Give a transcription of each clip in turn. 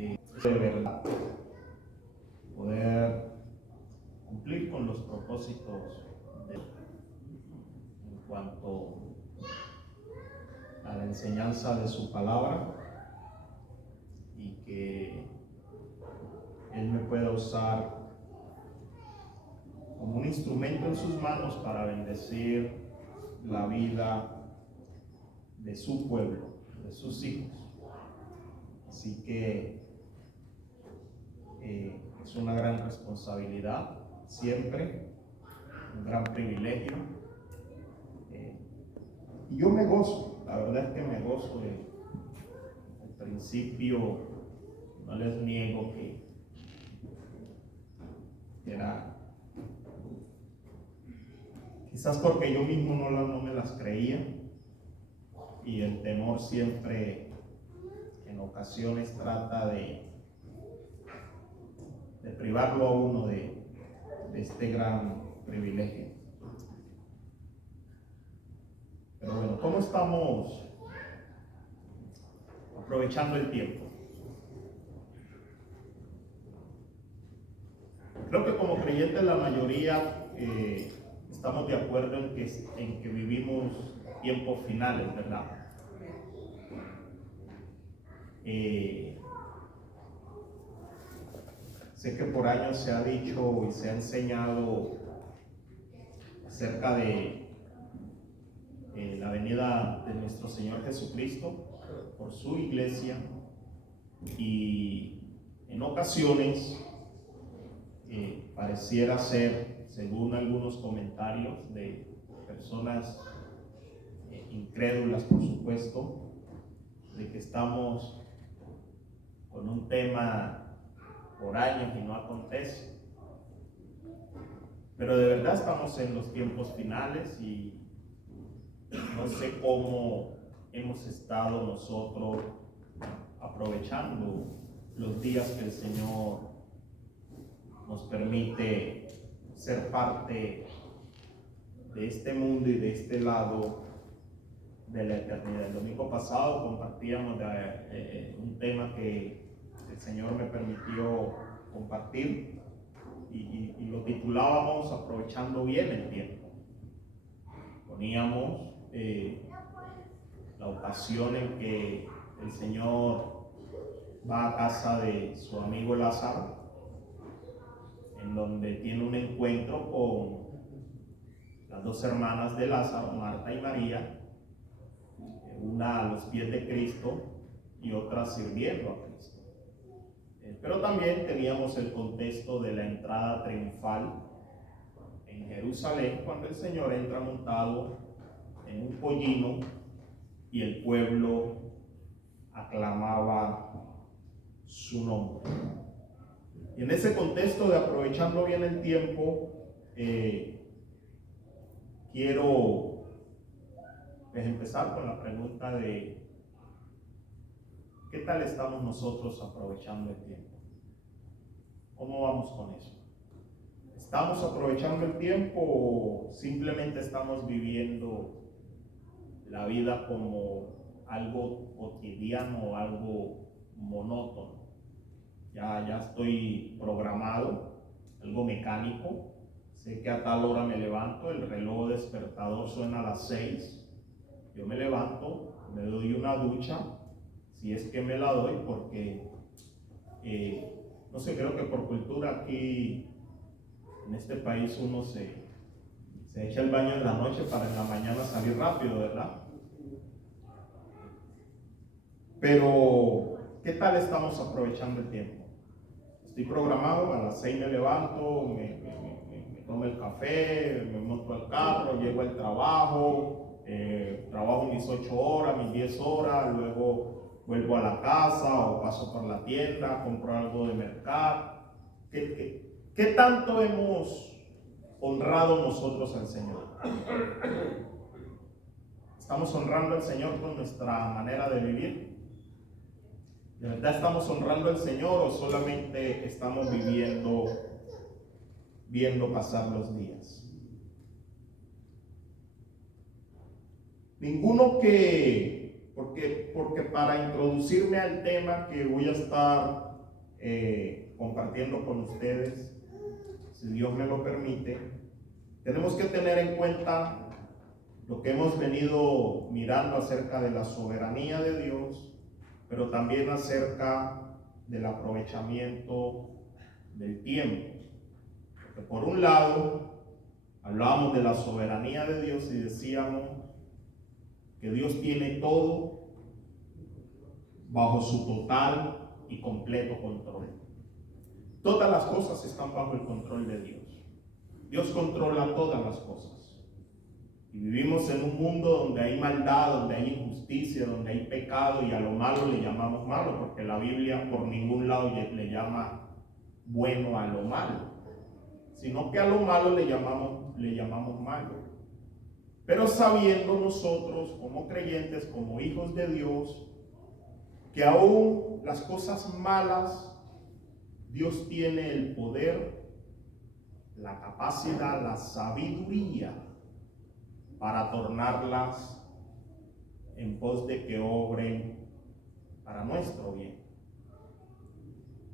de verdad, poder cumplir con los propósitos en cuanto a la enseñanza de su palabra, y que Él me pueda usar como un instrumento en sus manos para bendecir la vida de su pueblo, de sus hijos. Así que es una gran responsabilidad, siempre un gran privilegio. Y yo me gozo, la verdad es que me gozo. Al principio no les niego que era, quizás porque yo mismo no me las creía, y el temor siempre en ocasiones trata de privarlo a uno de este gran privilegio. Pero bueno, ¿cómo estamos aprovechando el tiempo? Creo que como creyentes la mayoría estamos de acuerdo en que vivimos tiempos finales, ¿verdad? Sé que por años se ha dicho y se ha enseñado acerca de la venida de nuestro Señor Jesucristo por su iglesia, y en ocasiones pareciera ser, según algunos comentarios de personas incrédulas, por supuesto, de que estamos con un tema por años y no acontece. Pero de verdad estamos en los tiempos finales, y no sé cómo hemos estado nosotros aprovechando los días que el Señor nos permite ser parte de este mundo y de este lado de la eternidad. El domingo pasado compartíamos un tema que el Señor me permitió compartir, y lo titulábamos Aprovechando bien el tiempo. Poníamos la ocasión en que el Señor va a casa de su amigo Lázaro, en donde tiene un encuentro con las dos hermanas de Lázaro, Marta y María, una a los pies de Cristo y otra sirviendo a Cristo. Pero también teníamos el contexto de la entrada triunfal en Jerusalén, cuando el Señor entra montado en un pollino y el pueblo aclamaba su nombre. Y en ese contexto de aprovechando bien el tiempo, quiero empezar con la pregunta de ¿qué tal estamos nosotros aprovechando el tiempo? ¿Cómo vamos con eso? ¿Estamos aprovechando el tiempo o simplemente estamos viviendo la vida como algo cotidiano, algo monótono? Ya estoy programado, algo mecánico. Sé que a tal hora me levanto, el reloj despertador suena a las 6. Yo me levanto, me doy una ducha, si es que me la doy, porque no sé, creo que por cultura aquí en este país uno se echa el baño en la noche para en la mañana salir rápido, ¿verdad? Pero ¿qué tal estamos aprovechando el tiempo? Estoy programado, a las 6 me levanto, me tomo el café, me monto al carro, llego al trabajo, trabajo mis 8 horas, mis 10 horas, luego vuelvo a la casa o paso por la tienda, compro algo de mercado. ¿Qué tanto hemos honrado nosotros al Señor? ¿Estamos honrando al Señor con nuestra manera de vivir? ¿De verdad estamos honrando al Señor o solamente estamos viendo pasar los días? Ninguno que Porque para introducirme al tema que voy a estar compartiendo con ustedes, si Dios me lo permite, tenemos que tener en cuenta lo que hemos venido mirando acerca de la soberanía de Dios, pero también acerca del aprovechamiento del tiempo. Porque por un lado, hablábamos de la soberanía de Dios y decíamos que Dios tiene todo bajo su total y completo control. Todas las cosas están bajo el control de Dios. Dios controla todas las cosas. Y vivimos en un mundo donde hay maldad, donde hay injusticia, donde hay pecado, y a lo malo le llamamos malo, porque la Biblia por ningún lado le llama bueno a lo malo, sino que a lo malo le llamamos malo. Pero sabiendo nosotros como creyentes, como hijos de Dios, que aún las cosas malas, Dios tiene el poder, la capacidad, la sabiduría para tornarlas en pos de que obren para nuestro bien.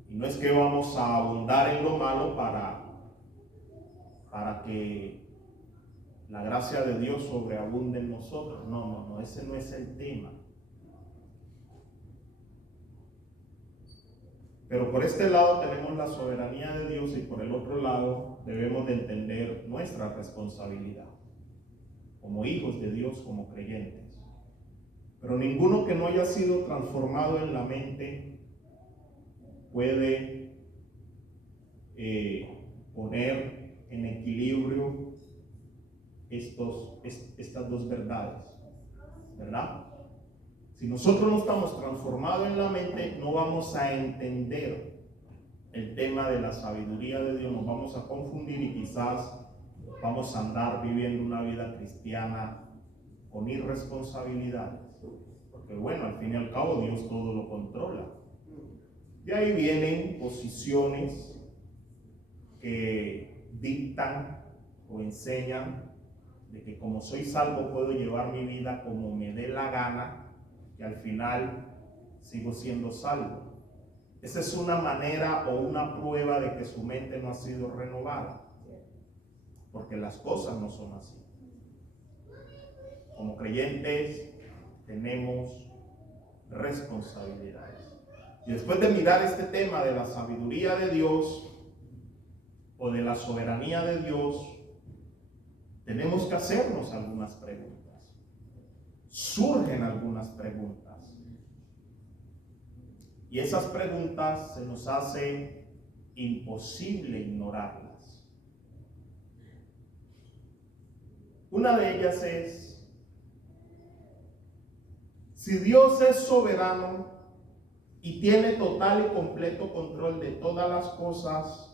Y no es que vamos a abundar en lo malo para que la gracia de Dios sobreabunde en nosotros. No, ese no es el tema. Pero por este lado tenemos la soberanía de Dios y por el otro lado debemos de entender nuestra responsabilidad como hijos de Dios, como creyentes. Pero ninguno que no haya sido transformado en la mente puede poner en equilibrio estas dos verdades, ¿verdad? Si nosotros no estamos transformados en la mente, no vamos a entender el tema de la sabiduría de Dios, nos vamos a confundir y quizás vamos a andar viviendo una vida cristiana con irresponsabilidades. Porque bueno, al fin y al cabo Dios todo lo controla. De ahí vienen posiciones que dictan o enseñan de que como soy salvo puedo llevar mi vida como me dé la gana y al final sigo siendo salvo. Esa es una manera o una prueba de que su mente no ha sido renovada, porque las cosas no son así. Como creyentes tenemos responsabilidades. Y después de mirar este tema de la sabiduría de Dios o de la soberanía de Dios, tenemos que hacernos algunas preguntas. Surgen algunas preguntas. Y esas preguntas se nos hace imposible ignorarlas. Una de ellas es, si Dios es soberano y tiene total y completo control de todas las cosas,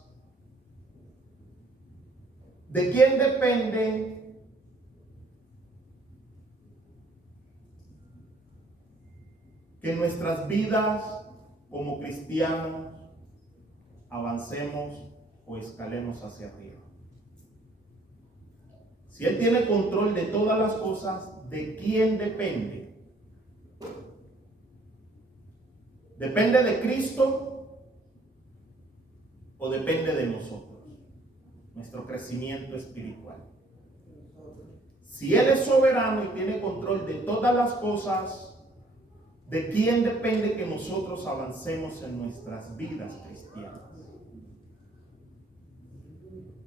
¿de quién depende que nuestras vidas como cristianos avancemos o escalemos hacia arriba? Si Él tiene control de todas las cosas, ¿de quién depende? ¿Depende de Cristo o depende de nosotros? Nuestro crecimiento espiritual. Si Él es soberano y tiene control de todas las cosas, ¿de quién depende que nosotros avancemos en nuestras vidas cristianas?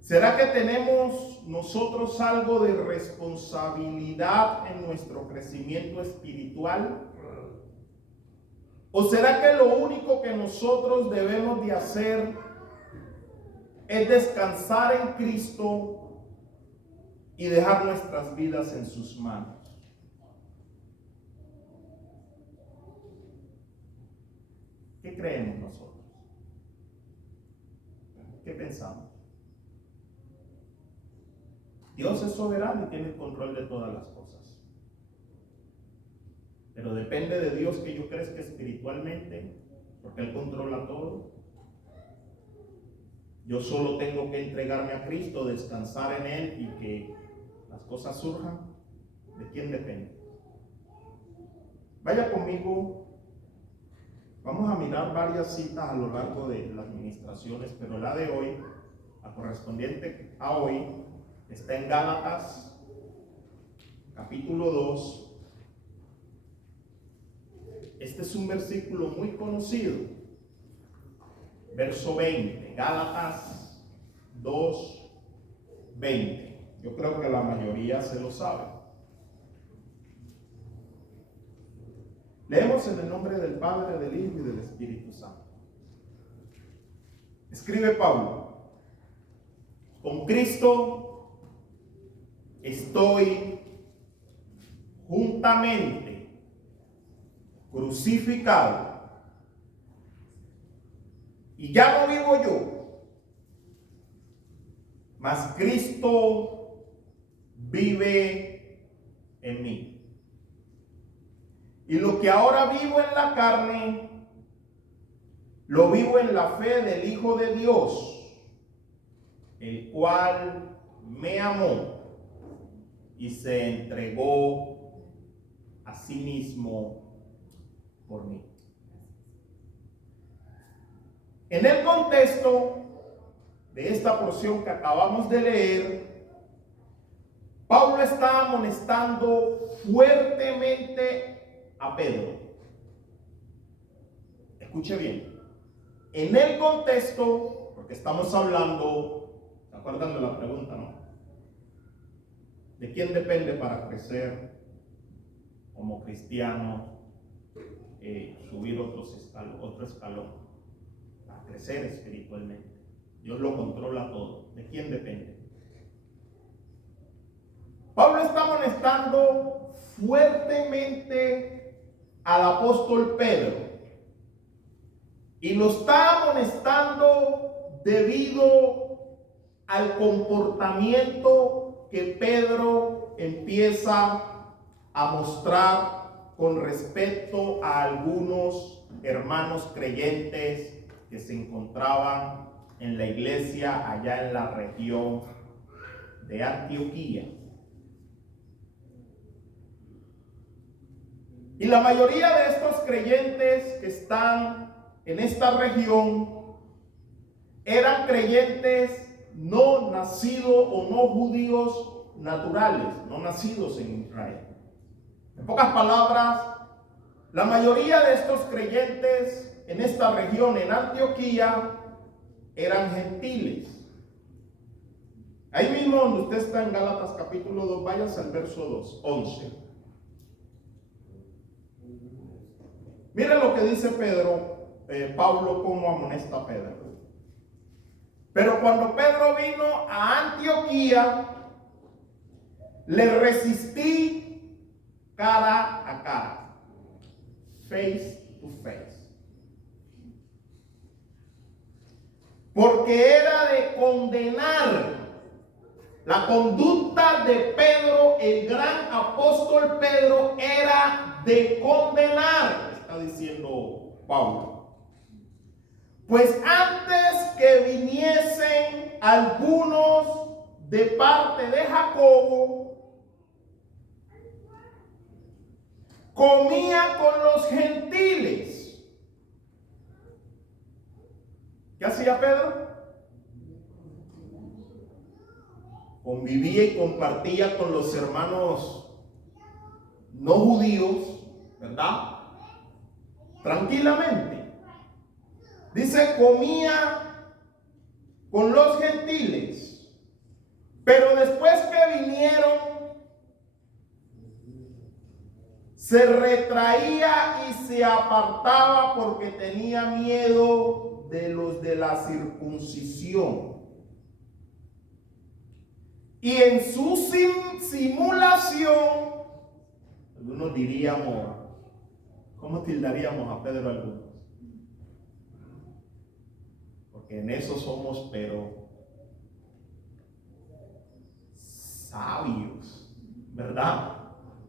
¿Será que tenemos nosotros algo de responsabilidad en nuestro crecimiento espiritual? ¿O será que lo único que nosotros debemos de hacer es descansar en Cristo y dejar nuestras vidas en sus manos? ¿Qué creemos nosotros? ¿Qué pensamos? Dios es soberano y tiene el control de todas las cosas. Pero depende de Dios que yo crezca espiritualmente, porque Él controla todo. Yo solo tengo que entregarme a Cristo, descansar en Él y que las cosas surjan. ¿De quién depende? Vaya conmigo, vamos a mirar varias citas a lo largo de las ministraciones, pero la de hoy, la correspondiente a hoy, está en Gálatas, capítulo 2. Este es un versículo muy conocido, verso 20, Gálatas 2, 20. Yo creo que la mayoría se lo sabe. Leemos en el nombre del Padre, del Hijo y del Espíritu Santo. Escribe Pablo: con Cristo estoy juntamente crucificado, y ya no vivo yo, mas Cristo vive en mí. Y lo que ahora vivo en la carne, lo vivo en la fe del Hijo de Dios, el cual me amó y se entregó a sí mismo por mí. En el contexto de esta porción que acabamos de leer, Pablo está amonestando fuertemente a Pedro. Escuche bien. En el contexto, porque estamos hablando, ¿se acuerdan de la pregunta, no? ¿De quién depende para crecer como cristiano, subir otro escalón, para crecer espiritualmente? Dios lo controla todo. ¿De quién depende? Pablo está amonestando fuertemente al apóstol Pedro, y lo está amonestando debido al comportamiento que Pedro empieza a mostrar con respecto a algunos hermanos creyentes que se encontraban en la iglesia allá en la región de Antioquía. Y la mayoría de estos creyentes que están en esta región eran creyentes no nacidos o no judíos naturales, no nacidos en Israel. En pocas palabras, la mayoría de estos creyentes en esta región, en Antioquía, eran gentiles. Ahí mismo donde usted está en Gálatas capítulo 2, váyase al verso 2, 11. Mire lo que dice Pablo, cómo amonesta a Pedro. Pero cuando Pedro vino a Antioquía, le resistí cara a cara, face to face, porque era de condenar la conducta de Pedro, el gran apóstol Pedro, era de condenar, está diciendo Pablo. Pues antes que viniesen algunos de parte de Jacobo, comía con los gentiles. ¿Qué hacía Pedro? Convivía y compartía con los hermanos no judíos, ¿verdad? Tranquilamente. Dice, comía con los gentiles, pero después que vinieron, se retraía y se apartaba porque tenía miedo de los de la circuncisión. Y en su simulación, algunos diríamos, ¿cómo tildaríamos a Pedro algunos? Porque en eso somos, pero sabios, ¿verdad?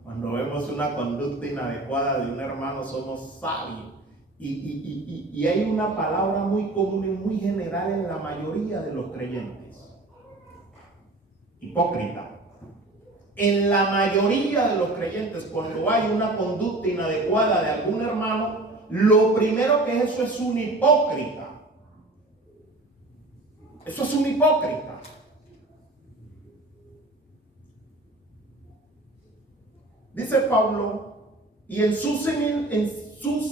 Cuando vemos una conducta inadecuada de un hermano, somos sabios. Y hay una palabra muy común y muy general en la mayoría de los creyentes: hipócrita. en la mayoría de los creyentes, cuando hay una conducta inadecuada de algún hermano, lo primero que eso es un hipócrita. Eso es un hipócrita. Dice Pablo, y en su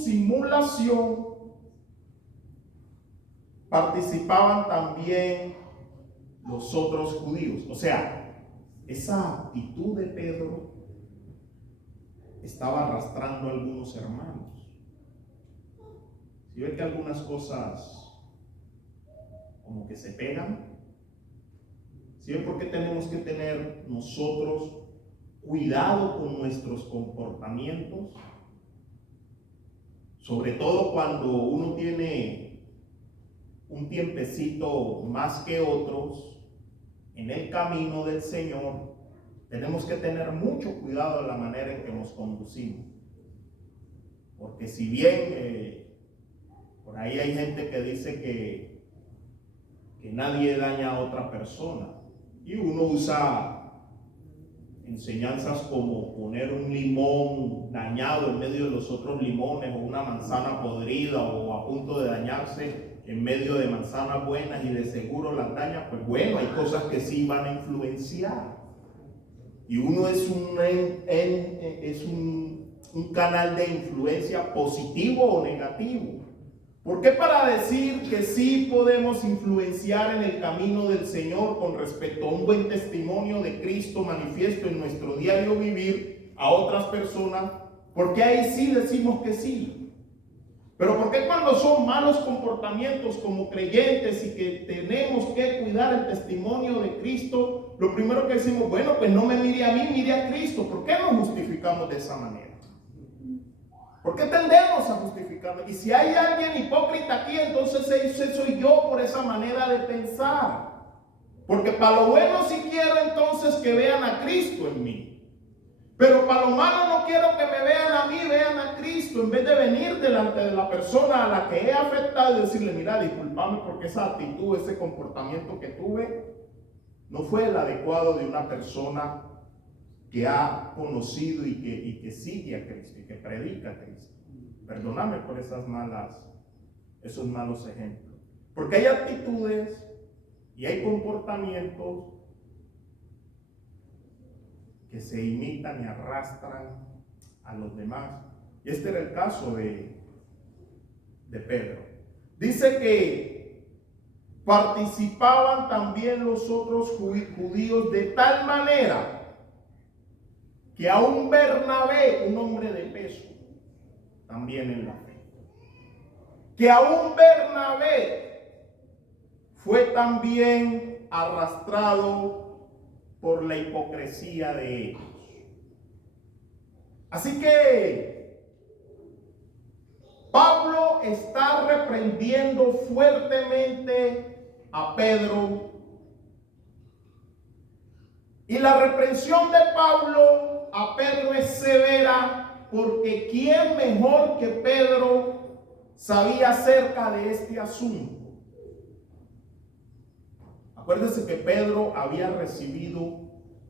simulación participaban también los otros judíos. O sea, esa actitud de Pedro estaba arrastrando a algunos hermanos. Si ve que algunas cosas como que se pegan, si ve por qué tenemos que tener nosotros cuidado con nuestros comportamientos, sobre todo cuando uno tiene un tiempecito más que otros en el camino del Señor. Tenemos que tener mucho cuidado de la manera en que nos conducimos, porque si bien por ahí hay gente que dice que nadie daña a otra persona, y uno usa enseñanzas como poner un limón dañado en medio de los otros limones, o una manzana podrida o a punto de dañarse en medio de manzanas buenas, y de seguro las daña. Pues bueno, hay cosas que sí van a influenciar, y uno es un canal de influencia positivo o negativo. ¿Por qué para decir que sí podemos influenciar en el camino del Señor con respecto a un buen testimonio de Cristo manifiesto en nuestro diario vivir a otras personas? ¿Por qué ahí sí decimos que sí? Pero ¿por qué cuando son malos comportamientos como creyentes y que tenemos que cuidar el testimonio de Cristo, lo primero que decimos, bueno, pues no me mire a mí, mire a Cristo? ¿Por qué nos justificamos de esa manera? ¿Por qué tendemos a justificarlo? Y si hay alguien hipócrita aquí, entonces ese soy yo por esa manera de pensar. Porque para lo bueno sí quiero entonces que vean a Cristo en mí. Pero para lo malo no quiero que me vean a mí, vean a Cristo. En vez de venir delante de la persona a la que he afectado y decirle, mira, discúlpame porque esa actitud, ese comportamiento que tuve no fue el adecuado de una persona que ha conocido y que sigue a Cristo y que predica a Cristo. Perdóname por esos malos ejemplos. Porque hay actitudes y hay comportamientos que se imitan y arrastran a los demás. Y este era el caso de Pedro. Dice que participaban también los otros judíos de tal manera que aún Bernabé, un hombre de peso, también en la fe, que aún Bernabé fue también arrastrado por la hipocresía de ellos. Así que Pablo está reprendiendo fuertemente a Pedro, y la reprensión de Pablo a Pedro es severa, porque ¿quién mejor que Pedro sabía acerca de este asunto? Acuérdense que Pedro había recibido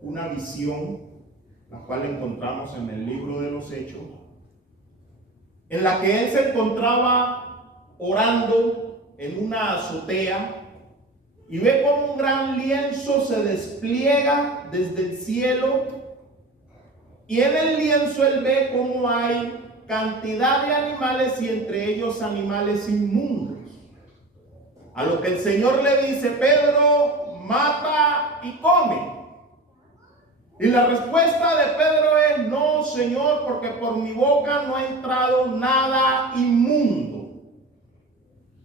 una visión, la cual encontramos en el libro de los Hechos, en la que él se encontraba orando en una azotea, y ve cómo un gran lienzo se despliega desde el cielo, y en el lienzo él ve cómo hay cantidad de animales, y entre ellos animales inmundos. A lo que el Señor le dice, Pedro, mata y come. Y la respuesta de Pedro es, no, Señor, porque por mi boca no ha entrado nada inmundo.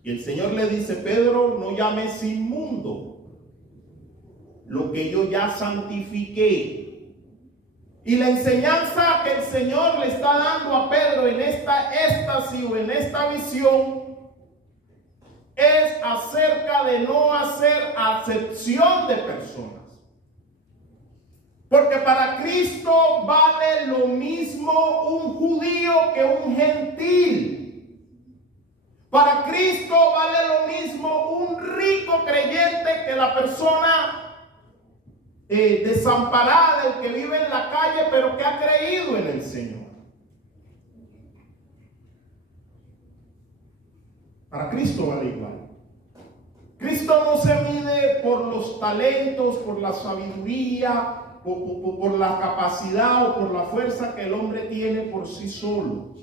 Y el Señor le dice, Pedro, no llames inmundo lo que yo ya santifiqué. Y la enseñanza que el Señor le está dando a Pedro en esta éxtasis o en esta visión es acerca de no hacer acepción de personas. Porque para Cristo vale lo mismo un judío que un gentil. Para Cristo vale lo mismo un rico creyente que la persona desamparada, el que vive en la calle, pero que ha creído en el Señor. Para Cristo vale igual. Cristo no se mide por los talentos, por la sabiduría, por la capacidad o por la fuerza que el hombre tiene por sí solo.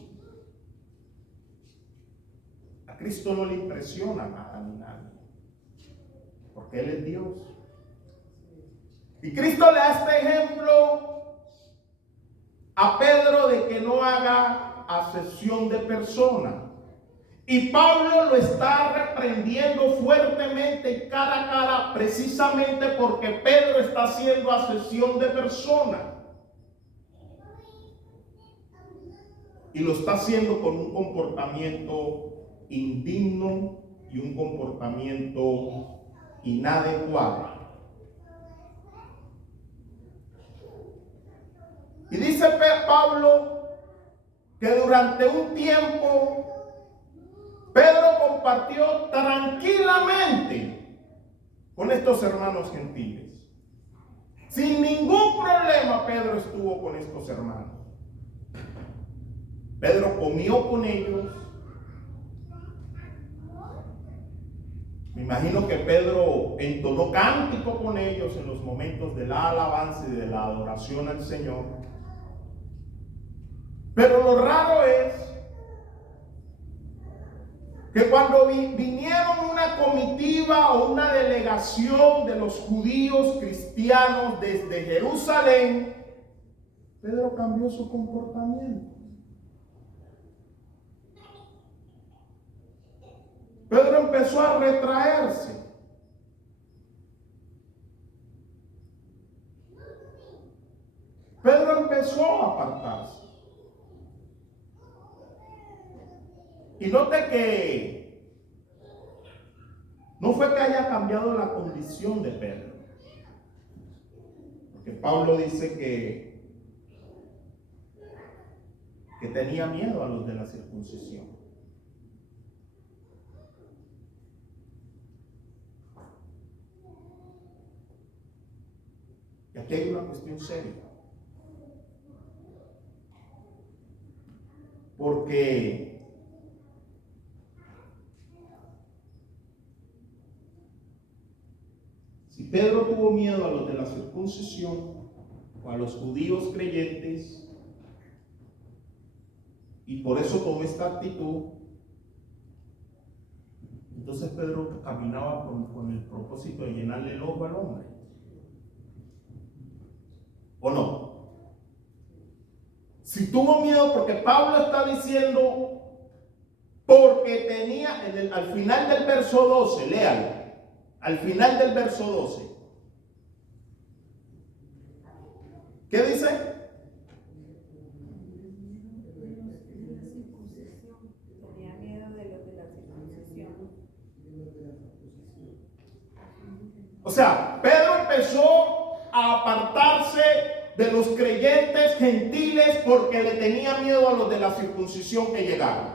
A Cristo no le impresiona nada ni nadie, porque Él es Dios. Y Cristo le da este ejemplo a Pedro de que no haga acepción de persona. Y Pablo lo está reprendiendo fuertemente y cara a cara, precisamente porque Pedro está haciendo acepción de persona. Y lo está haciendo con un comportamiento indigno y un comportamiento inadecuado. Y dice Pablo que durante un tiempo Pedro compartió tranquilamente con estos hermanos gentiles. Sin ningún problema Pedro estuvo con estos hermanos. Pedro comió con ellos. Me imagino que Pedro entonó cántico con ellos en los momentos de la alabanza y de la adoración al Señor. Pero lo raro es que cuando vinieron una comitiva o una delegación de los judíos cristianos desde Jerusalén, Pedro cambió su comportamiento. Pedro empezó a retraerse. Pedro empezó a apartarse. Y note que no fue que haya cambiado la condición de Pedro. Porque Pablo dice que tenía miedo a los de la circuncisión. Y aquí hay una cuestión seria. Porque si Pedro tuvo miedo a los de la circuncisión o a los judíos creyentes, y por eso tomó esta actitud, entonces Pedro caminaba con el propósito de llenarle el ojo al hombre. ¿O no? Si tuvo miedo, porque Pablo está diciendo, porque tenía, al final del verso 12, léalo, al final del verso 12, ¿qué dice? Tenía miedo de los de la circuncisión. O sea, Pedro empezó a apartarse de los creyentes gentiles porque le tenía miedo a los de la circuncisión que llegaron.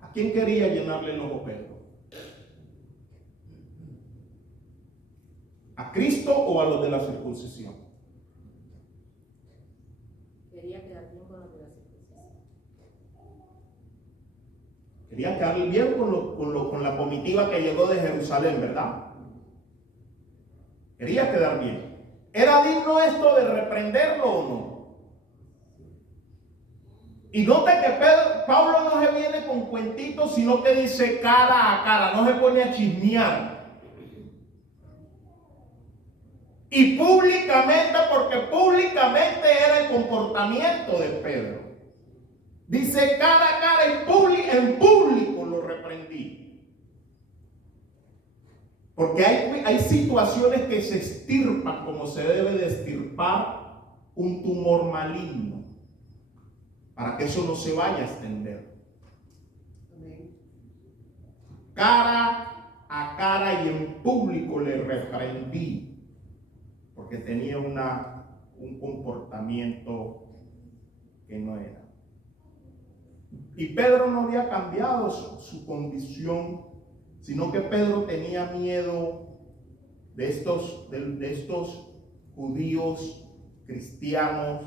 ¿A quién quería llenarle el ojo Pedro? ¿A Cristo o a los de la circuncisión? Quería quedar bien con los de la circuncisión. Quería quedar bien con la comitiva que llegó de Jerusalén, ¿verdad? Quería quedar bien. ¿Era digno esto de reprenderlo o no? Y note que Pablo no se viene con cuentitos, sino que dice cara a cara, no se pone a chismear. Y públicamente, porque públicamente era el comportamiento de Pedro. Dice cara a cara y en público lo reprendí. Porque hay situaciones que se extirpan como se debe de extirpar un tumor maligno, para que eso no se vaya a extender. Cara a cara y en público le reprendí, porque tenía un comportamiento que no era. Y Pedro no había cambiado su condición, sino que Pedro tenía miedo de estos judíos cristianos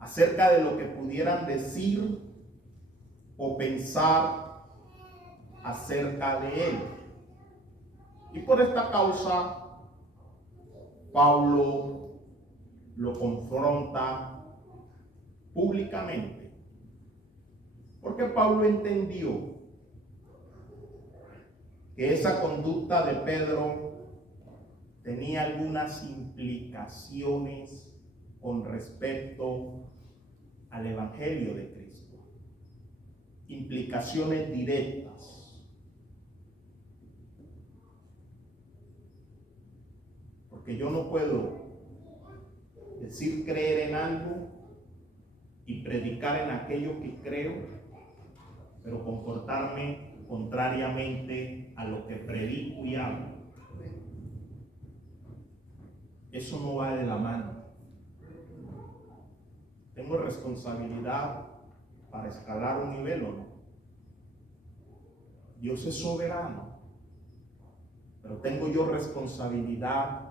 acerca de lo que pudieran decir o pensar acerca de él. Y por esta causa, Pablo lo confronta públicamente, porque Pablo entendió que esa conducta de Pedro tenía algunas implicaciones con respecto al Evangelio de Cristo, implicaciones directas. Porque yo no puedo decir creer en algo y predicar en aquello que creo, pero comportarme contrariamente a lo que predico y hago. Eso no va de la mano. Tengo responsabilidad para escalar un nivel o no. Dios es soberano, pero tengo yo responsabilidad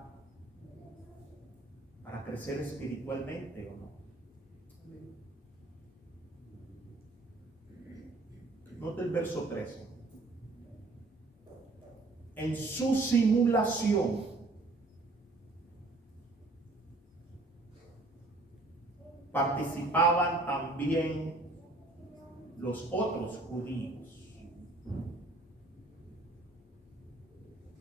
para crecer espiritualmente o no. Note el verso 13. En su simulación participaban también los otros judíos.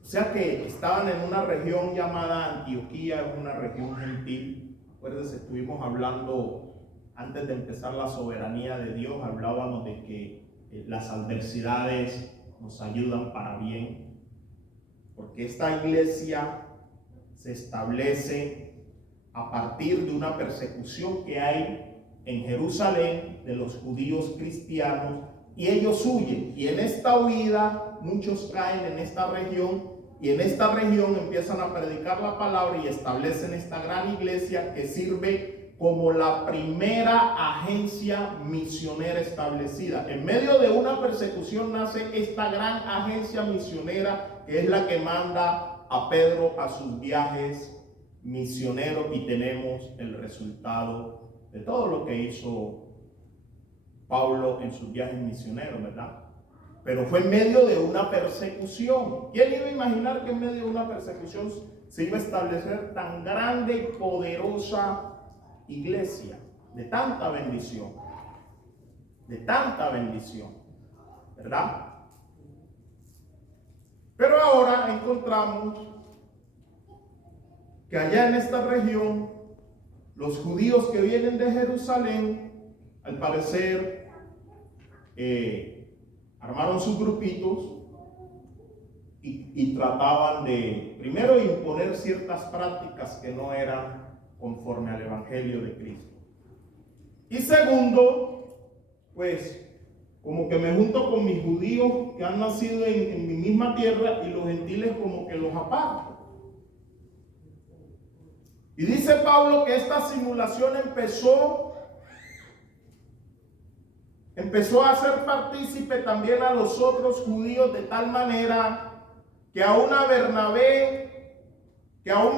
O sea que estaban en una región llamada Antioquía, una región gentil. Acuérdense, estuvimos hablando antes de empezar la soberanía de Dios, hablábamos de que las adversidades nos ayudan para bien, porque esta iglesia se establece a partir de una persecución que hay en Jerusalén de los judíos cristianos, y ellos huyen, y en esta huida muchos caen en esta región, y en esta región empiezan a predicar la palabra y establecen esta gran iglesia que sirve como la primera agencia misionera establecida. En medio de una persecución nace esta gran agencia misionera, que es la que manda a Pedro a sus viajes misioneros, y tenemos el resultado de todo lo que hizo Pablo en sus viajes misioneros, ¿verdad? Pero fue en medio de una persecución. ¿Quién iba a imaginar que en medio de una persecución se iba a establecer tan grande y poderosa iglesia de tanta bendición? De tanta bendición, ¿verdad? Pero ahora encontramos que allá en esta región, los judíos que vienen de Jerusalén, al parecer, armaron sus grupitos y trataban de, primero, imponer ciertas prácticas que no eran conforme al Evangelio de Cristo. Y segundo, pues, como que me junto con mis judíos que han nacido en mi misma tierra, y los gentiles como que los aparto. Y dice Pablo que esta simulación empezó a hacer partícipe también a los otros judíos, de tal manera que aún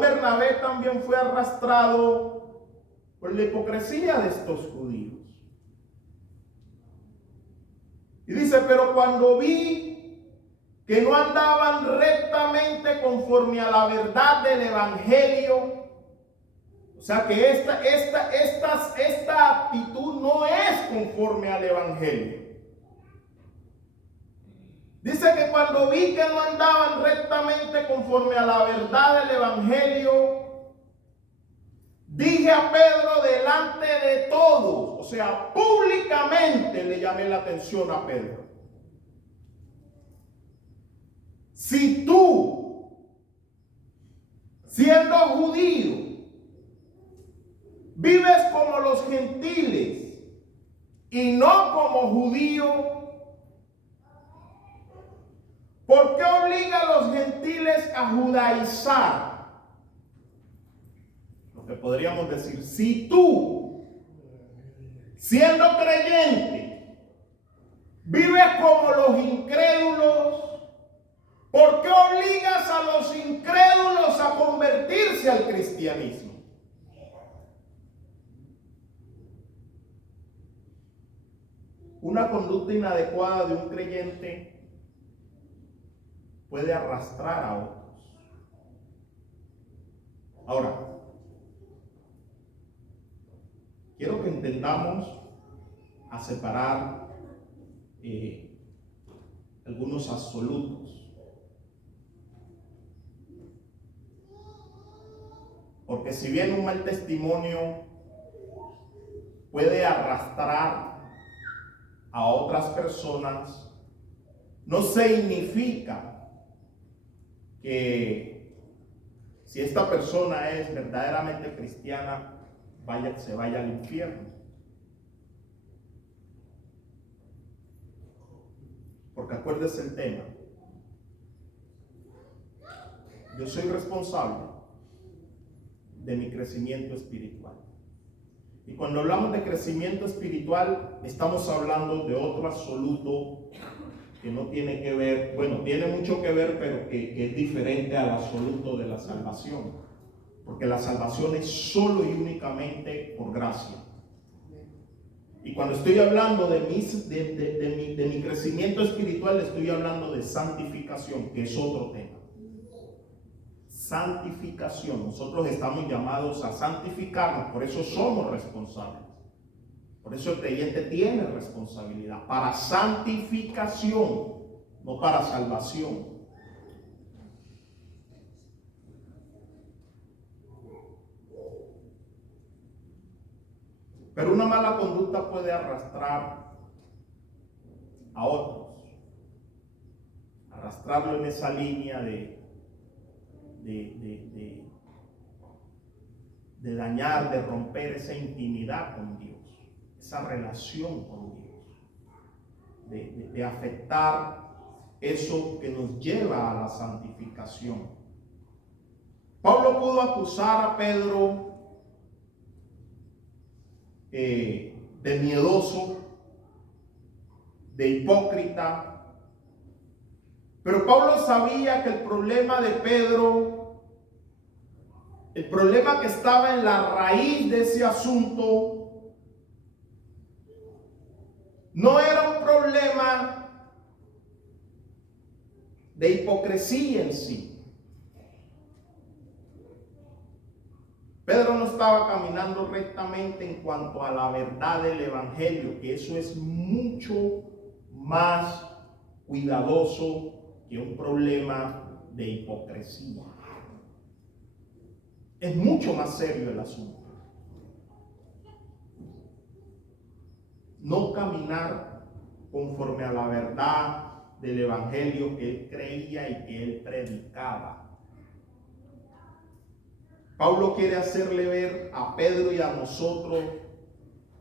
Bernabé también fue arrastrado por la hipocresía de estos judíos. Y dice, pero cuando vi que no andaban rectamente conforme a la verdad del Evangelio, o sea que esta actitud no es conforme al Evangelio. Dice que cuando vi que no andaban rectamente conforme a la verdad del Evangelio, dije a Pedro delante de todos, o sea, públicamente le llamé la atención a Pedro. Si tú, siendo judío, vives como los gentiles y no como judío, ¿por qué obliga a los gentiles a judaizar? Lo que podríamos decir, si tú, siendo creyente, vives como los incrédulos, ¿por qué obligas a los incrédulos referirse al cristianismo. Una conducta inadecuada de un creyente puede arrastrar a otros. Ahora, quiero que entendamos a separar algunos absolutos. Porque si bien un mal testimonio puede arrastrar a otras personas, no significa que si esta persona es verdaderamente cristiana, se vaya al infierno. Porque acuérdese el tema. Yo soy responsable de mi crecimiento espiritual. Y cuando hablamos de crecimiento espiritual, estamos hablando de otro absoluto que no tiene que ver, bueno, tiene mucho que ver, pero que es diferente al absoluto de la salvación. Porque la salvación es solo y únicamente por gracia. Y cuando estoy hablando de mi crecimiento espiritual, estoy hablando de santificación, que es otro tema. Santificación. Nosotros estamos llamados a santificarnos, por eso somos responsables. Por eso el creyente tiene responsabilidad para santificación, no para salvación. Pero una mala conducta puede arrastrar a otros, arrastrarlo en esa línea de dañar, de romper esa intimidad con Dios, esa relación con Dios, de afectar eso que nos lleva a la santificación. Pablo pudo acusar a Pedro de miedoso, de hipócrita, pero Pablo sabía que el problema de Pedro, el problema que estaba en la raíz de ese asunto, no era un problema de hipocresía en sí. Pedro no estaba caminando rectamente en cuanto a la verdad del evangelio, que eso es mucho más cuidadoso que un problema de hipocresía. Es mucho más serio el asunto. No caminar conforme a la verdad del evangelio que él creía y que él predicaba. Pablo quiere hacerle ver a Pedro y a nosotros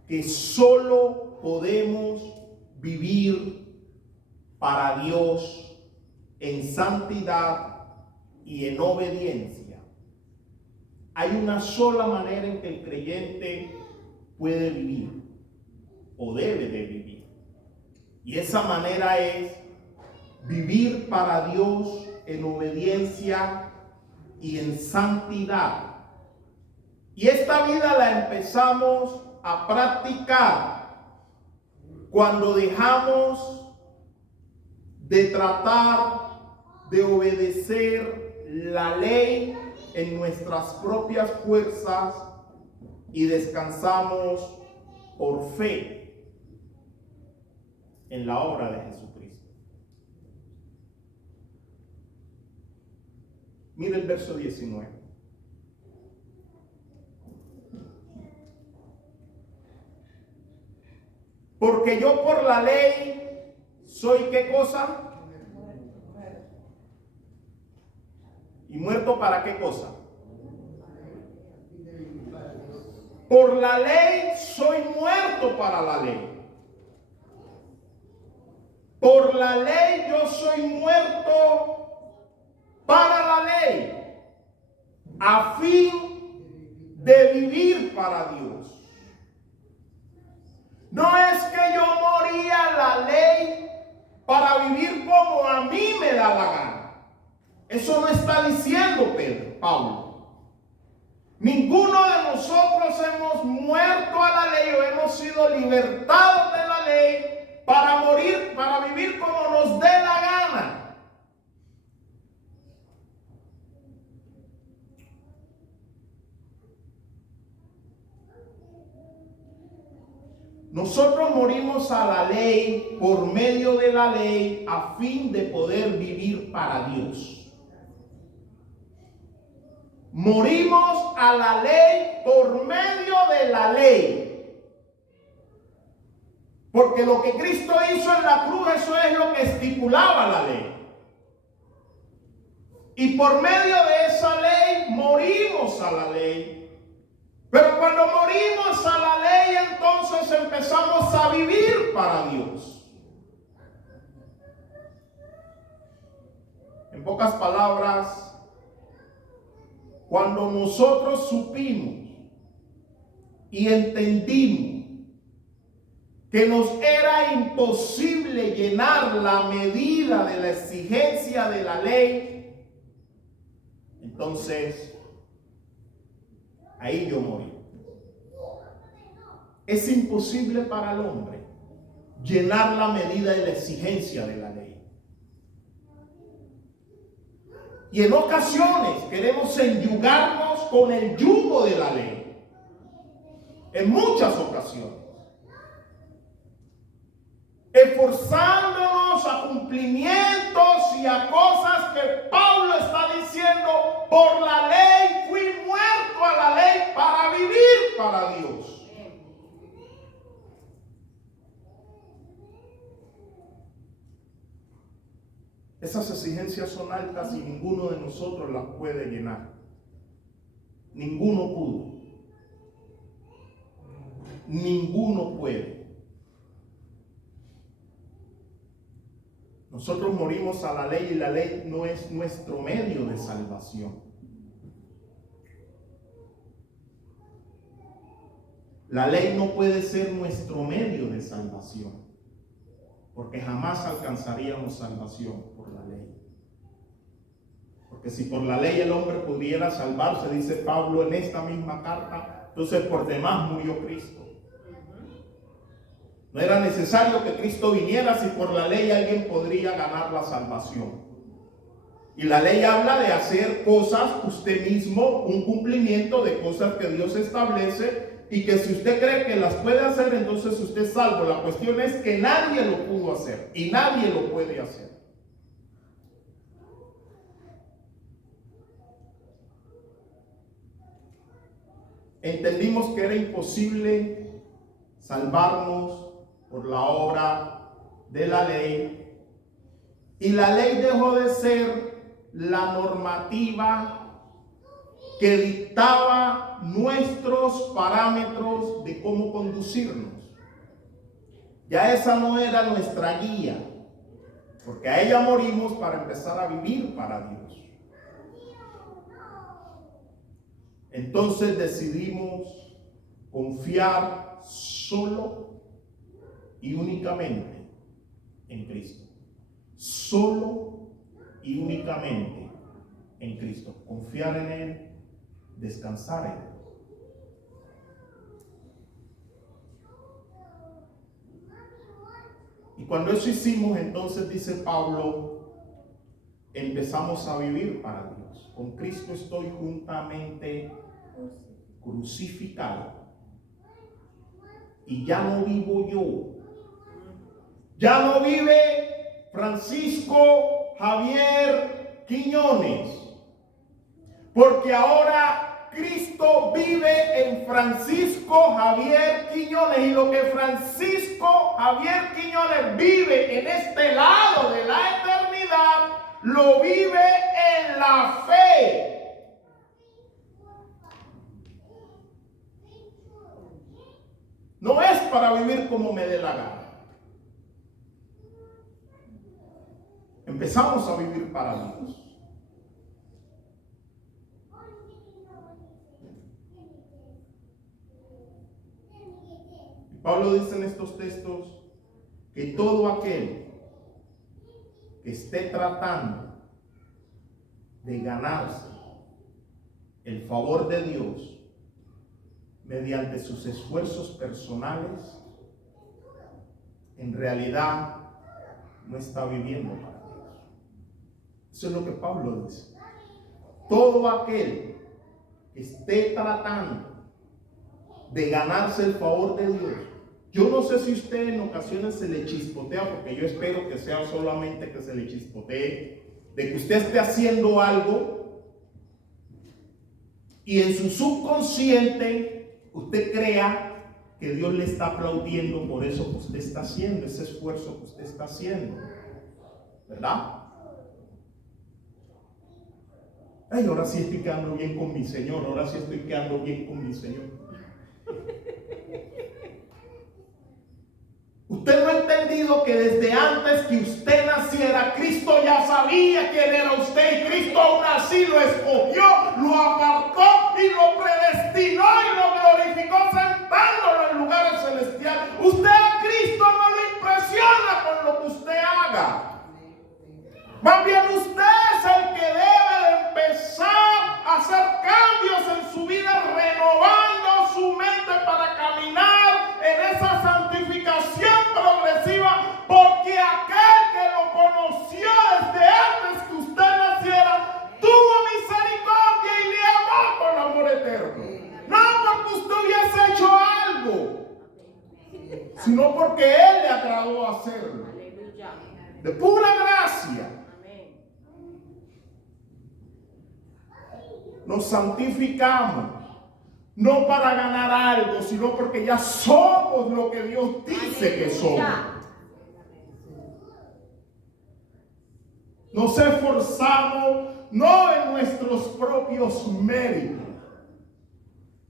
que solo podemos vivir para Dios en santidad y en obediencia. Hay una sola manera en que el creyente puede vivir o debe de vivir. Y esa manera es vivir para Dios en obediencia y en santidad. Y esta vida la empezamos a practicar cuando dejamos de tratar de obedecer la ley en nuestras propias fuerzas y descansamos por fe en la obra de Jesucristo. Mira el verso 19. Porque yo por la ley soy ¿qué cosa? ¿Y muerto para qué cosa? Por la ley soy muerto para la ley. Por la ley yo soy muerto para la ley, a fin de vivir para Dios. No es que yo moría la ley para vivir como a mí me da la gana. Eso no está diciendo Pablo. Ninguno de nosotros hemos muerto a la ley o hemos sido libertados de la ley para morir, para vivir como nos dé la gana. Nosotros morimos a la ley por medio de la ley a fin de poder vivir para Dios. Morimos a la ley por medio de la ley. Porque lo que Cristo hizo en la cruz, eso es lo que estipulaba la ley. Y por medio de esa ley morimos a la ley. Pero cuando morimos a la ley, entonces empezamos a vivir para Dios. En pocas palabras, cuando nosotros supimos y entendimos que nos era imposible llenar la medida de la exigencia de la ley, entonces ahí yo morí. Es imposible para el hombre llenar la medida y la exigencia de la ley. Y en ocasiones queremos enyugarnos con el yugo de la ley. En muchas ocasiones. Esforzándonos a cumplimientos y a cosas que Pablo está diciendo, por la ley fui muerto a la ley para vivir para Dios. Esas exigencias son altas y ninguno de nosotros las puede llenar. Ninguno pudo. Ninguno puede. Nosotros morimos a la ley y la ley no es nuestro medio de salvación. La ley no puede ser nuestro medio de salvación, porque jamás alcanzaríamos salvación por la ley. Porque si por la ley el hombre pudiera salvarse, dice Pablo en esta misma carta, entonces por demás murió Cristo. No era necesario que Cristo viniera si por la ley alguien podría ganar la salvación. Y la ley habla de hacer cosas usted mismo, un cumplimiento de cosas que Dios establece, y que si usted cree que las puede hacer, entonces usted es salvo. La cuestión es que nadie lo pudo hacer y nadie lo puede hacer. Entendimos que era imposible salvarnos por la obra de la ley, y la ley dejó de ser la normativa que dictaba nuestros parámetros de cómo conducirnos. Ya esa no era nuestra guía, porque a ella morimos para empezar a vivir para Dios. Entonces decidimos confiar solo y únicamente en Cristo. Solo y únicamente en Cristo. Confiar en Él, descansar en Él. Y cuando eso hicimos, entonces dice Pablo, empezamos a vivir para Dios. Con Cristo estoy juntamente crucificado. Y ya no vivo yo. Ya no vive Francisco Javier Quiñones. Porque ahora Cristo vive en Francisco Javier Quiñones. Y lo que Francisco Javier Quiñones vive en este lado de la eternidad, lo vive en la fe. No es para vivir como me dé la gana. Empezamos a vivir para Dios. Pablo dice en estos textos que todo aquel que esté tratando de ganarse el favor de Dios mediante sus esfuerzos personales, en realidad no está viviendo para Dios. Eso es lo que Pablo dice. Todo aquel que esté tratando de ganarse el favor de Dios, yo no sé si usted en ocasiones se le chispotea, porque yo espero que sea solamente que se le chispotee, de que usted esté haciendo algo y en su subconsciente usted crea que Dios le está aplaudiendo por eso que usted está haciendo, ese esfuerzo que usted está haciendo, ¿verdad? Ay, ahora sí estoy quedando bien con mi Señor, ahora sí estoy quedando bien con mi Señor. Usted no ha entendido que desde antes que usted naciera, Cristo ya sabía quién era usted, y Cristo aún así lo escogió, lo apartó y lo predestinó y lo glorificó sentándolo en lugares celestiales. Usted a Cristo no lo impresiona con lo que usted haga. Más bien usted es el que debe de empezar a hacer cambios en su vida, renovando su mente para caminar en esa santificación progresiva, porque aquel que lo conoció desde antes que usted naciera, tuvo misericordia y le amó con amor eterno. No porque usted hubiese hecho algo, sino porque Él le agradó hacerlo. De pura gracia. Nos santificamos, no para ganar algo, sino porque ya somos lo que Dios dice que somos. Nos esforzamos no en nuestros propios méritos,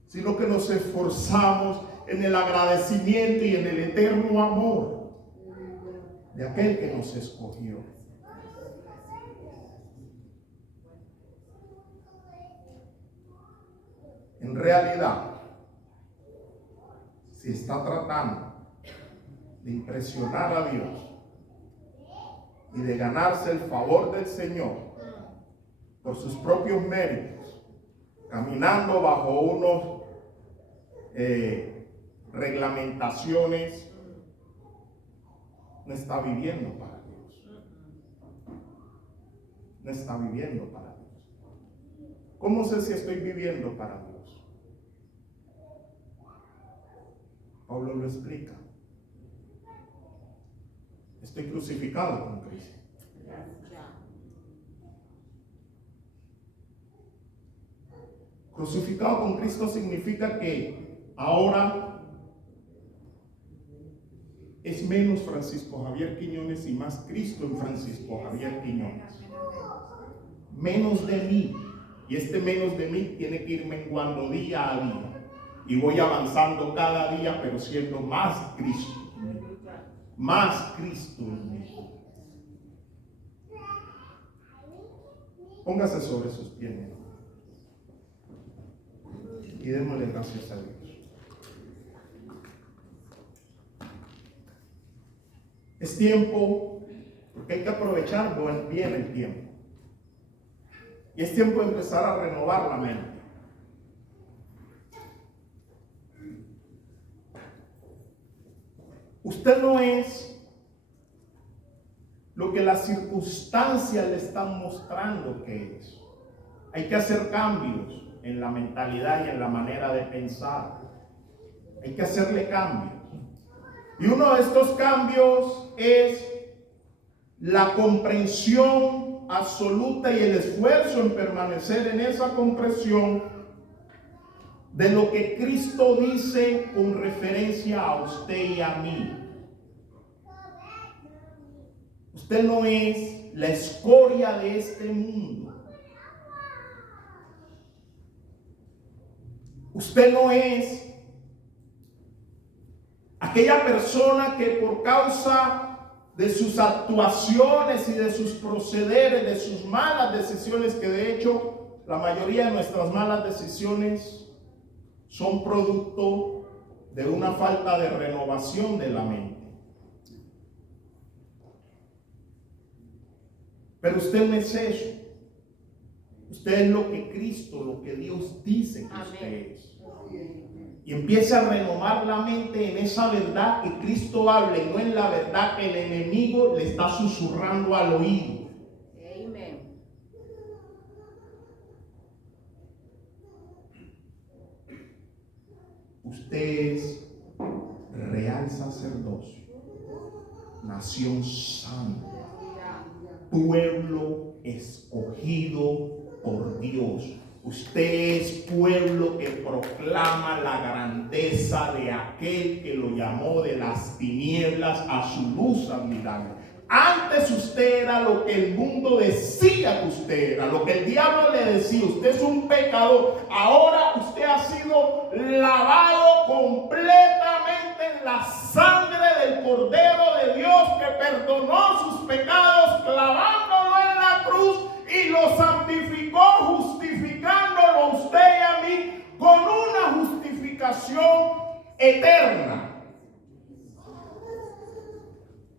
sino que nos esforzamos en el agradecimiento y en el eterno amor de aquel que nos escogió. En realidad, si está tratando de impresionar a Dios y de ganarse el favor del Señor por sus propios méritos, caminando bajo unos reglamentaciones, no está viviendo para Dios. No está viviendo para Dios. ¿Cómo sé si estoy viviendo para Dios? Pablo lo explica. Estoy crucificado con Cristo. Crucificado con Cristo significa que ahora es menos Francisco Javier Quiñones y más Cristo en Francisco Javier Quiñones. Menos de mí. Y este menos de mí tiene que ir menguando día a día. Y voy avanzando cada día, pero siendo más Cristo. Más Cristo en mí. Póngase sobre sus pies y démosle gracias a Dios. Es tiempo, porque hay que aprovechar bien el tiempo. Y es tiempo de empezar a renovar la mente. Usted no es lo que las circunstancias le están mostrando que es. Hay que hacer cambios en la mentalidad y en la manera de pensar. Hay que hacerle cambios. Y uno de estos cambios es la comprensión absoluta y el esfuerzo en permanecer en esa comprensión de lo que Cristo dice con referencia a usted y a mí. Usted no es la escoria de este mundo. Usted no es aquella persona que por causa de sus actuaciones y de sus procederes, de sus malas decisiones, que de hecho la mayoría de nuestras malas decisiones son producto de una falta de renovación de la mente. Pero usted no es eso. Usted es lo que Cristo, lo que Dios dice que usted Amén. es. Y empiece a renovar la mente en esa verdad que Cristo habla y no en la verdad que el enemigo le está susurrando al oído. Amén. Usted es real sacerdocio, nación santa, pueblo escogido por Dios. Usted es pueblo que proclama la grandeza de aquel que lo llamó de las tinieblas a su luz admirable. Antes usted era lo que el mundo decía que usted era, lo que el diablo le decía. Usted es un pecador. Ahora usted ha sido lavado completamente en la sangre del Cordero de Dios que perdonó sus pecados clavándolo en la cruz y lo santificó, justificándolo a usted y a mí con una justificación eterna.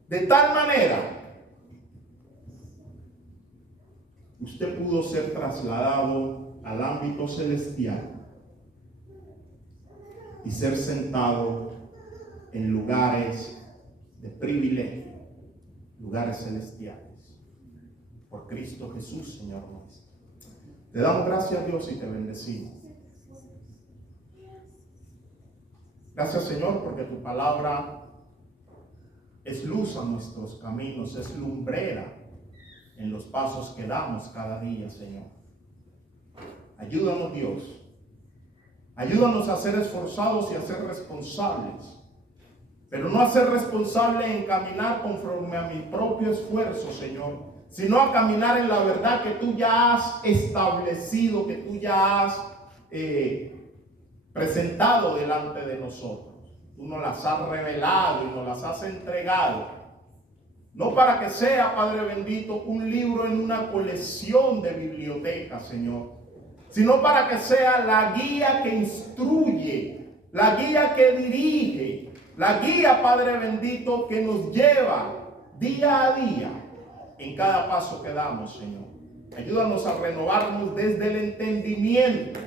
De tal manera, usted pudo ser trasladado al ámbito celestial y ser sentado en lugares de privilegio, lugares celestiales, por Cristo Jesús, Señor nuestro. Te damos gracias a Dios y te bendecimos. Gracias, Señor, porque tu palabra es luz a nuestros caminos, es lumbrera en los pasos que damos cada día, Señor. Ayúdanos, Dios. Ayúdanos a ser esforzados y a ser responsables. Pero no a ser responsable en caminar conforme a mi propio esfuerzo, Señor, sino a caminar en la verdad que tú ya has establecido, que tú ya has presentado delante de nosotros. Tú nos las has revelado y nos las has entregado. No para que sea, Padre bendito, un libro en una colección de biblioteca, Señor, sino para que sea la guía que instruye, la guía que dirige, la guía, Padre bendito, que nos lleva día a día en cada paso que damos, Señor. Ayúdanos a renovarnos desde el entendimiento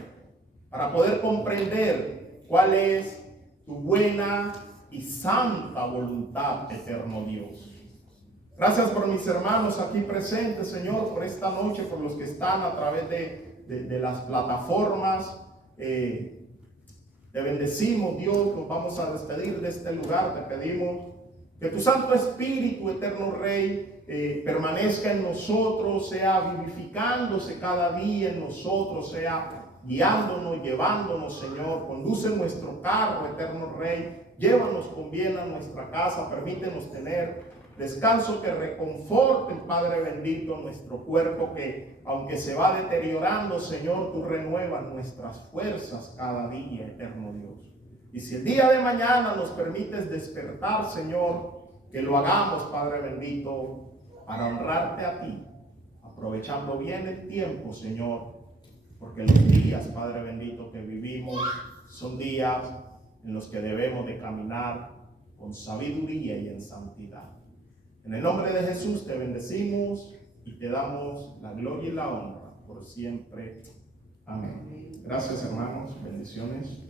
para poder comprender cuál es tu buena y santa voluntad, eterno Dios. Gracias por mis hermanos aquí presentes, Señor, por esta noche, por los que están a través de las plataformas. Te bendecimos, Dios. Nos vamos a despedir de este lugar. Te pedimos que tu Santo Espíritu, eterno Rey, permanezca en nosotros, sea vivificándose cada día en nosotros, sea guiándonos, llevándonos, Señor. Conduce nuestro carro, eterno Rey. Llévanos con bien a nuestra casa. Permítenos tener descanso que reconforte, Padre bendito, nuestro cuerpo, que aunque se va deteriorando, Señor, tú renuevas nuestras fuerzas cada día, eterno Dios. Y si el día de mañana nos permites despertar, Señor, que lo hagamos, Padre bendito, para honrarte a ti, aprovechando bien el tiempo, Señor, porque los días, Padre bendito, que vivimos son días en los que debemos de caminar con sabiduría y en santidad. En el nombre de Jesús te bendecimos y te damos la gloria y la honra por siempre. Amén. Gracias, hermanos. Bendiciones.